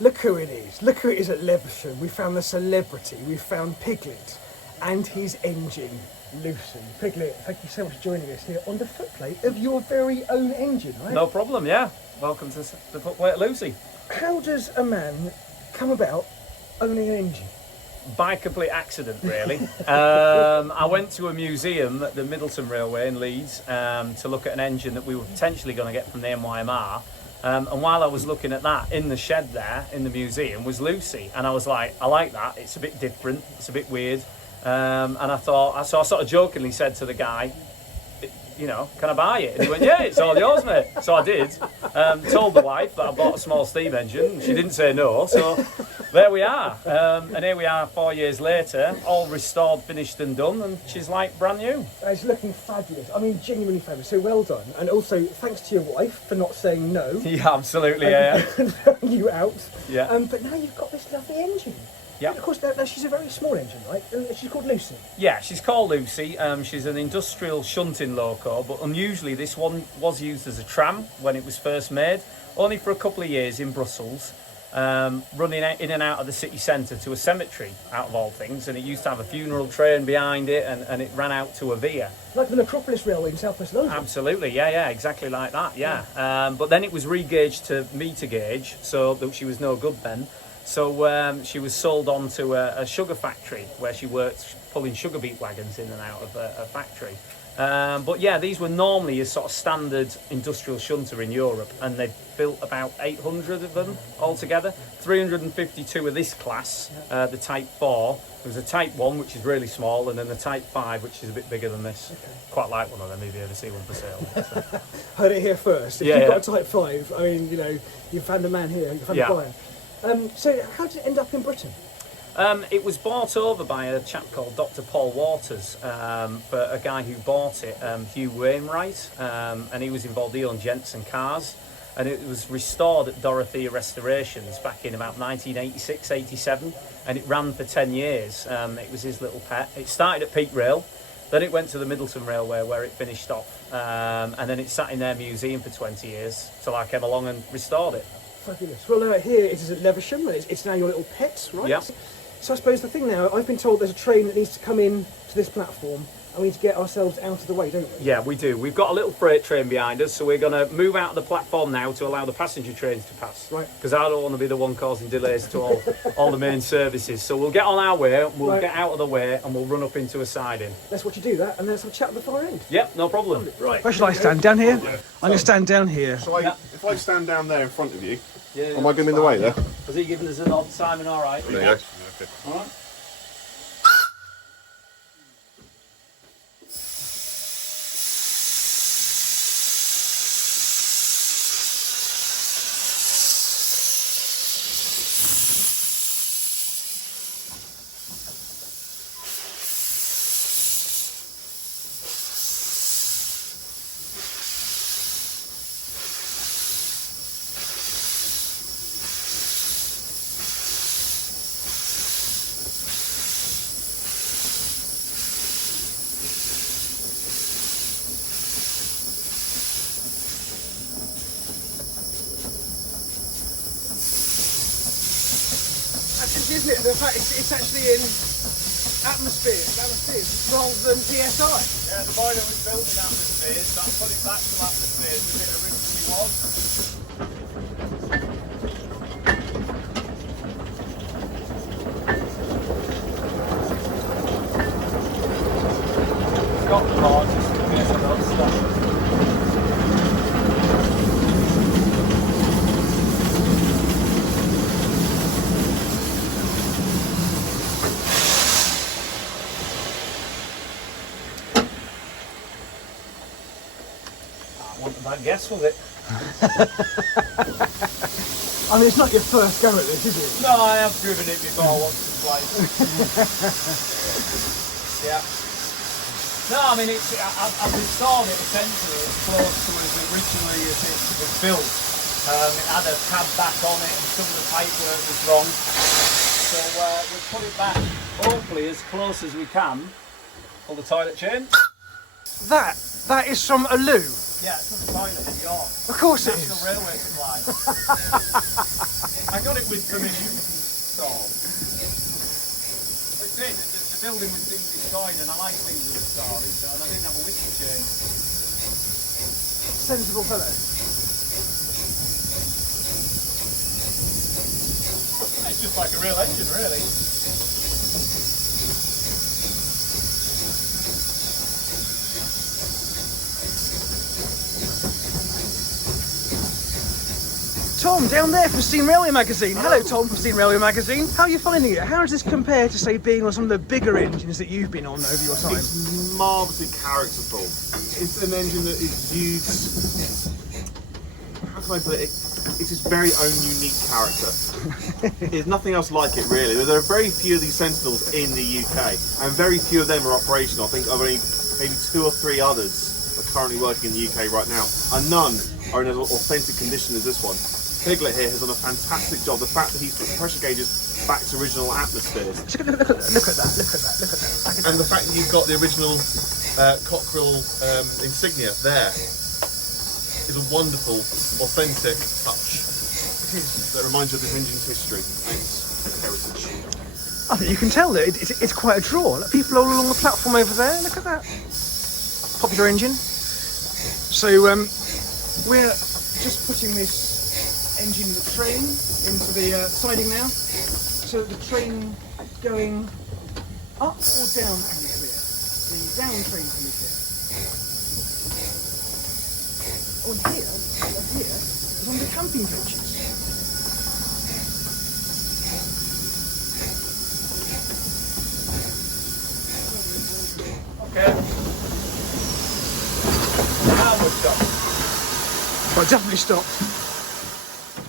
Look who it is. Look who it is at Leversham. We found the celebrity. We found Piglet and his engine, Lucie. Piglet, thank you so much for joining us here on the footplate of your very own engine, right? No problem, yeah. Welcome to the footplate, Lucie. How does a man come about owning an engine? By complete accident, really. I went to a museum at the Middleton Railway in Leeds to look at an engine that we were potentially going to get from the NYMR. And while I was looking at that, in the shed there, in the museum, was Lucie. And I was like, I like that. It's a bit different. It's a bit weird. And I thought, so I sort of jokingly said to the guy, you know, can I buy it? And he went, yeah, it's all yours, mate. So I did. Told the wife that I bought a small steam engine. She didn't say no. So there we are. And here we are 4 years later, all restored, finished and done. And she's like brand new. It's looking fabulous. I mean, genuinely fabulous. So well done. And also, thanks to your wife for not saying no. Yeah, absolutely, yeah. And throwing you out. Yeah. But now you've got this lovely engine. Yeah. And of course, now she's a very small engine, right? She's called Lucie. Yeah, she's called Lucie. She's an industrial shunting loco, but unusually this one was used as a tram when it was first made, only for a couple of years in Brussels, running in and out of the city centre to a cemetery, out of all things, and it used to have a funeral train behind it, and it ran out to a 𝙎𝙊𝘾𝙄𝘼. Like the Necropolis Railway in South West London. Absolutely, yeah, exactly like that, yeah. But then it was re-gauged to meter gauge, so that she was no good then. So she was sold on to a sugar factory where she worked pulling sugar beet wagons in and out of a factory. But yeah, these were normally a sort of standard industrial shunter in Europe, and they built about 800 of them altogether. 352 of this class, the Type 4. There was a Type 1, which is really small, and then the Type 5, which is a bit bigger than this. Okay. Quite like one of them if you ever see one for sale. So. Heard it here first. If you've got a Type 5, I mean, you know, you've found a man here, you've found a buyer. So how did it end up in Britain? It was bought over by a chap called Dr. Paul Waters for a guy who bought it, 𝙎𝙐𝘽𝙎𝘾𝙍𝑰, and he was involved. He owned Jensen Cars, and it was restored at Dorothea Restorations back in about 1986, 87, and it ran for 10 years. It was his little pet. It started at Peak Rail, then it went to the Middleton Railway where it finished off, and then it sat in their museum for 20 years till I came along and restored it. Fabulous. Well, here it is at Leversham, and it's now your little pet, right? Yeah. So I suppose the thing now, I've been told there's a train that needs to come in to this platform, and we need to get ourselves out of the way, don't we? Yeah, we do. We've got a little freight train behind us, so we're going to move out of the platform now to allow the passenger trains to pass. Right. Because I don't want to be the one causing delays to all the main services. So we'll get on our way, we'll get out of the way, and we'll run up into a siding. Let's watch you do that, and then let's have a chat at the far end. Yep, no problem. Right. Where should I stand? Down here? Yeah. I'm going to stand down here. So if I stand down there in front of you, am I going to be in the way there? Was he giving us a nod, Simon? All right. There you go. Okay. All right. Isn't it? The fact it's actually in atmospheres rather than PSI. Yeah, the boiler was built in atmospheres, so I put it back to atmospheres as it originally was. It's got the bar just in case I don't stop. I guess, was it? I mean, it's not your first go at this, is it? No, I have driven it before once or twice. Yeah. No, I mean, I've restored it essentially as close to as originally as it was built. It had a pad back on it and some of the pipework was wrong. So we'll put it back, hopefully, as close as we can. Pull the toilet chain. That is from a loo. Yeah, it's from the toilet in York. Of course it is. National Railway Supply. I got it with with permission, sort of. It's it, the building was being destroyed and I like things with a story, so and I didn't have a whistle chain. Sensible fellow. It's just like a real engine, really. Tom, down there from Steam Railway Magazine. Hello, Tom from Steam Railway Magazine. How are you finding it? How does this compare to, say, being on some of the bigger engines that you've been on over your time? It's marvellously characterful. It's an engine that is used. How can I put it? It's its very own unique character. There's nothing else like it, really. There are very few of these Sentinels in the UK, and very few of them are operational. I think only maybe 2 or 3 others are currently working in the UK right now, and none are in as authentic condition as this one. Piglet here has done a fantastic job. The fact that he's put pressure gauges back to original atmospheres. Look at that. And the fact that you've got the original cockerel insignia there is a wonderful, authentic touch. That reminds you of this engine's history and its heritage. I think you can tell that it's quite a draw. Look, people all along the platform over there. Look at that. Popular engine. So we're just putting this engine of the train into the siding now, so that the train going up or down can be clear. The down train can be clear. Oh, and here is on the camping coaches. Okay. Now we've stopped. Well, definitely stopped.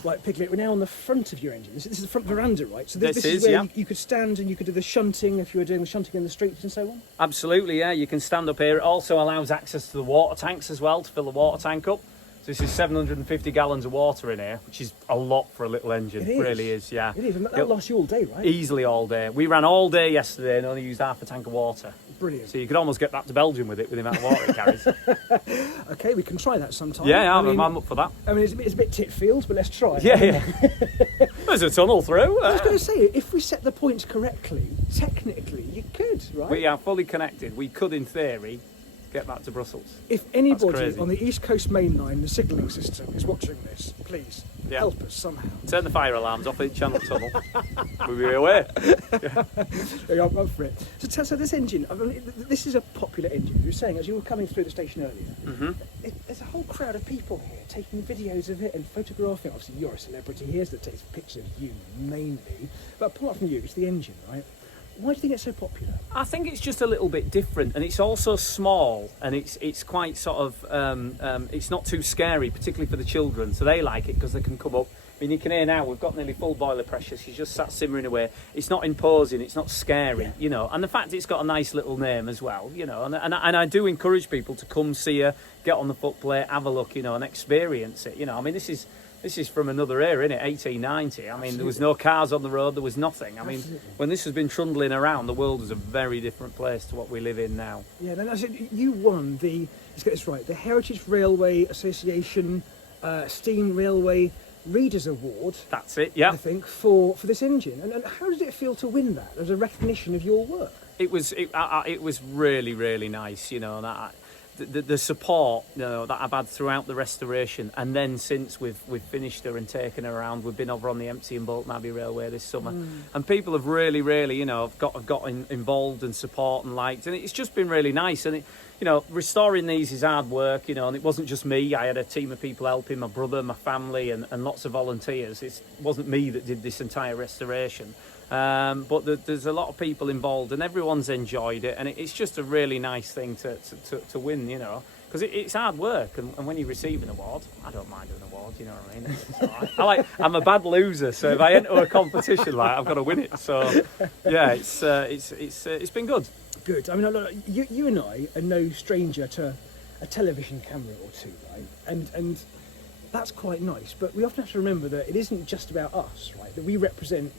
Right, Piglet, we're now on the front of your engine. This is the front veranda, right? So this is where yeah. you could stand and you could do the shunting if you were doing the shunting in the streets and so on? Absolutely, yeah. You can stand up here. It also allows access to the water tanks as well, to fill the water tank up. So this is 750 gallons of water in here, which is a lot for a little engine. It really is, yeah. It is, and that'll last you all day, right? Easily all day. We ran all day yesterday and only used half a tank of water. Brilliant. So you could almost get back to Belgium with it, with the amount of water it carries. Okay, we can try that sometime. Yeah, I'm up for that. I mean, it's a bit tit field, but let's try. Yeah. There's a tunnel through. I was going to say, if we set the points correctly, technically, you could, right? We are fully connected. We could, in theory, get back to Brussels. If anybody on the East Coast Main Line, the signalling system, is watching this, please help us somehow. Turn the fire alarms off in Channel Tunnel. We'll be away. I'm up for it. So this engine, I mean, this is a popular engine. You were saying, as you were coming through the station earlier, there's a whole crowd of people here taking videos of it and photographing. Obviously, you're a celebrity here, so that takes pictures of you mainly. But apart from you, it's the engine, right? Why do you think it's so popular? I think it's just a little bit different, and it's also small, and it's quite sort of it's not too scary, particularly for the children. So they like it because they can come up. I mean, you can hear now we've got nearly full boiler pressure. She's just sat simmering away. It's not imposing. It's not scary, you know. And the fact it's got a nice little name as well, you know. And I do encourage people to come see her, get on the footplate, have a look, you know, and experience it. You know, I mean, this is from another era, isn't it? 1890. I mean, there was no cars on the road. There was nothing. I mean, when this has been trundling around, the world is a very different place to what we live in now. Yeah, and I said you won the, let's get this right, the Heritage Railway Association Steam Railway Readers Award. That's it, yeah. I think, for this engine. And how did it feel to win that as a recognition of your work? It was really, really nice, you know, that the support, you know, that I've had throughout the restoration, and then since we've finished her and taken her around, we've been over on the 𝙎𝙊𝘾𝙄𝘼 and Bolton Abbey Railway this summer, and people have really, you know, have got involved and support and liked, and it's just been really nice. And you know, restoring these is hard work, you know, and it wasn't just me. I had a team of people helping, my brother, my family, and lots of volunteers. It wasn't me that did this entire restoration. But there's a lot of people involved, and everyone's enjoyed it, and it's just a really nice thing to win, you know, because it's hard work, and when you receive an award, I don't mind an award, you know what I mean? It's all right. I'm a bad loser, so if I enter a competition, like, I've got to win it. So yeah, it's been good. Good. I mean, look, you and I are no stranger to a television camera or two, right? And that's quite nice, but we often have to remember that it isn't just about us, right? That we represent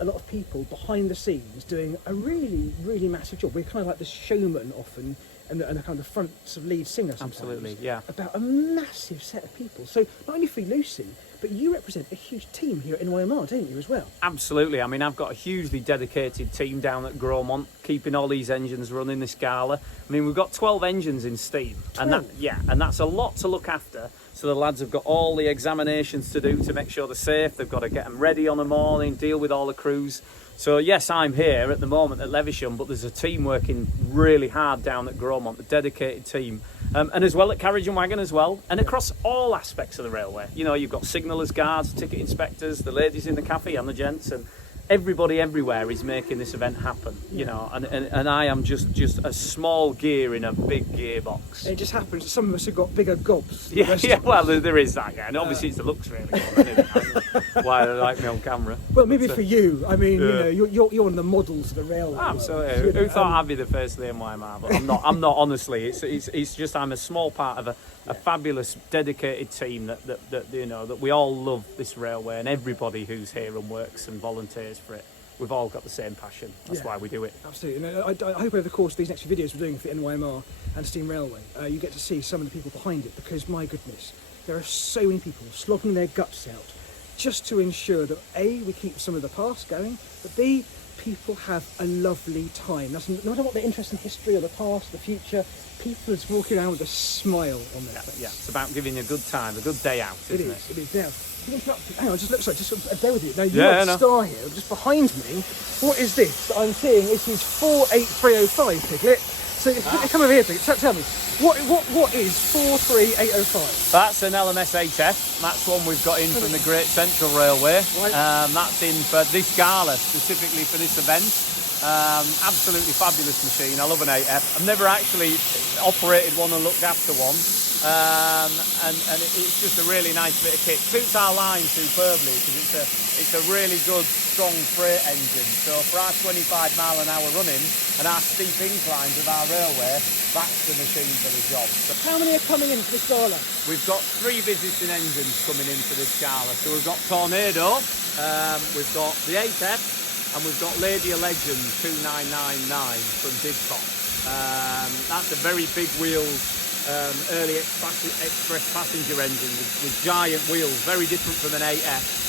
a lot of people behind the scenes doing a really, really massive job. We're kind of like the showman often, and the kind of the front sort of lead singer sometimes. Absolutely, yeah. About a massive set of people. So not only for Lucie, but you represent a huge team here at NYMR, don't you, as well? Absolutely. I mean, I've got a hugely dedicated team down at 𝙎𝙬𝘽𝙎𝘾𝙎, keeping all these engines running this gala. I mean, we've got 12 engines in steam, 12? and that's a lot to look after. So the lads have got all the examinations to do to make sure they're safe. They've got to get them ready on the morning, deal with all the crews. So yes, I'm here at the moment at 𝙎𝙬𝘽𝙎𝘾, but there's a team working really hard down at 𝙎𝙬𝘽𝙎, a dedicated team, and as well at carriage and wagon as well, and across all aspects of the railway. You know, you've got signallers, guards, ticket inspectors, the ladies in the cafe and the gents, and everybody everywhere is making this event happen. You know, and I am just a small gear in a big gearbox. It just happens that some of us have got bigger gobs. than the Yeah, rest yeah. of us. Well, there is that, yeah, and obviously it's the looks really. Good, isn't it? Why they like me on camera. Well, maybe for you. I mean, you know, you're one of the models of the railway. Absolutely. Who thought I'd be the first of the NYMR? But I'm not. I'm not. Honestly, it's just I'm a small part of a fabulous, dedicated team that you know that we all love this railway, and everybody who's here and works and volunteers for it. We've all got the same passion. That's why we do it. Absolutely. And I hope over the course of these next few videos we're doing for the NYMR and Steam Railway, you get to see some of the people behind it, because my goodness, there are so many people slogging their guts out just to ensure that A, we keep some of the past going, but B, people have a lovely time. That's no matter what their interest in history or the past, the future, people are just walking around with a smile on their face. Yeah, it's about giving you a good time, a good day out, isn't it? It is. Now, hang on, just looks like, just bear with you. Now, you have a star here, just behind me. What is this that I'm seeing? This is 48305, Piglet. So come over here, Piglet. Tell me, what is 43805? That's an LMS 8F. That's one we've got in from the Great Central Railway. Right. That's in for this gala, specifically for this event. Absolutely fabulous machine. I love an 8F. I've never actually operated one and looked after one. And it's just a really nice bit of kit. Suits our line superbly because it's a really good, strong freight engine. So for our 25 mile an hour running and our steep inclines of our railway, that's the machine for the job. So How many are coming in for this gala? we've got 3 visiting engines coming in for this gala. So we've got Tornado, we've got the 8F, and we've got Lady of Legend 2999 from Didcot. That's a very big wheels, early express passenger engine with giant wheels, very different from an 8F.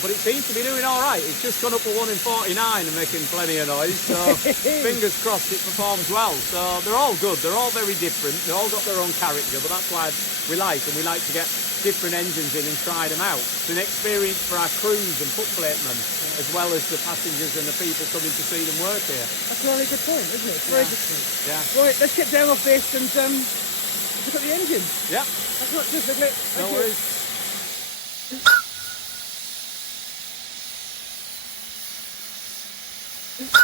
But it seems to be doing all right. It's just gone up a 1 in 49 and making plenty of noise. So fingers crossed it performs well. So they're all good. They're all very different. They've all got their own character, but that's why we like to get different engines in and try them out. It's an experience for our crews and footplatemen, as well as the passengers and the people coming to see them work here. That's a very good point, isn't it? It's a very good point. Yeah. Right, let's get down off this and look at the engine. Yeah. That's not just Piglet. No worries. Thank you.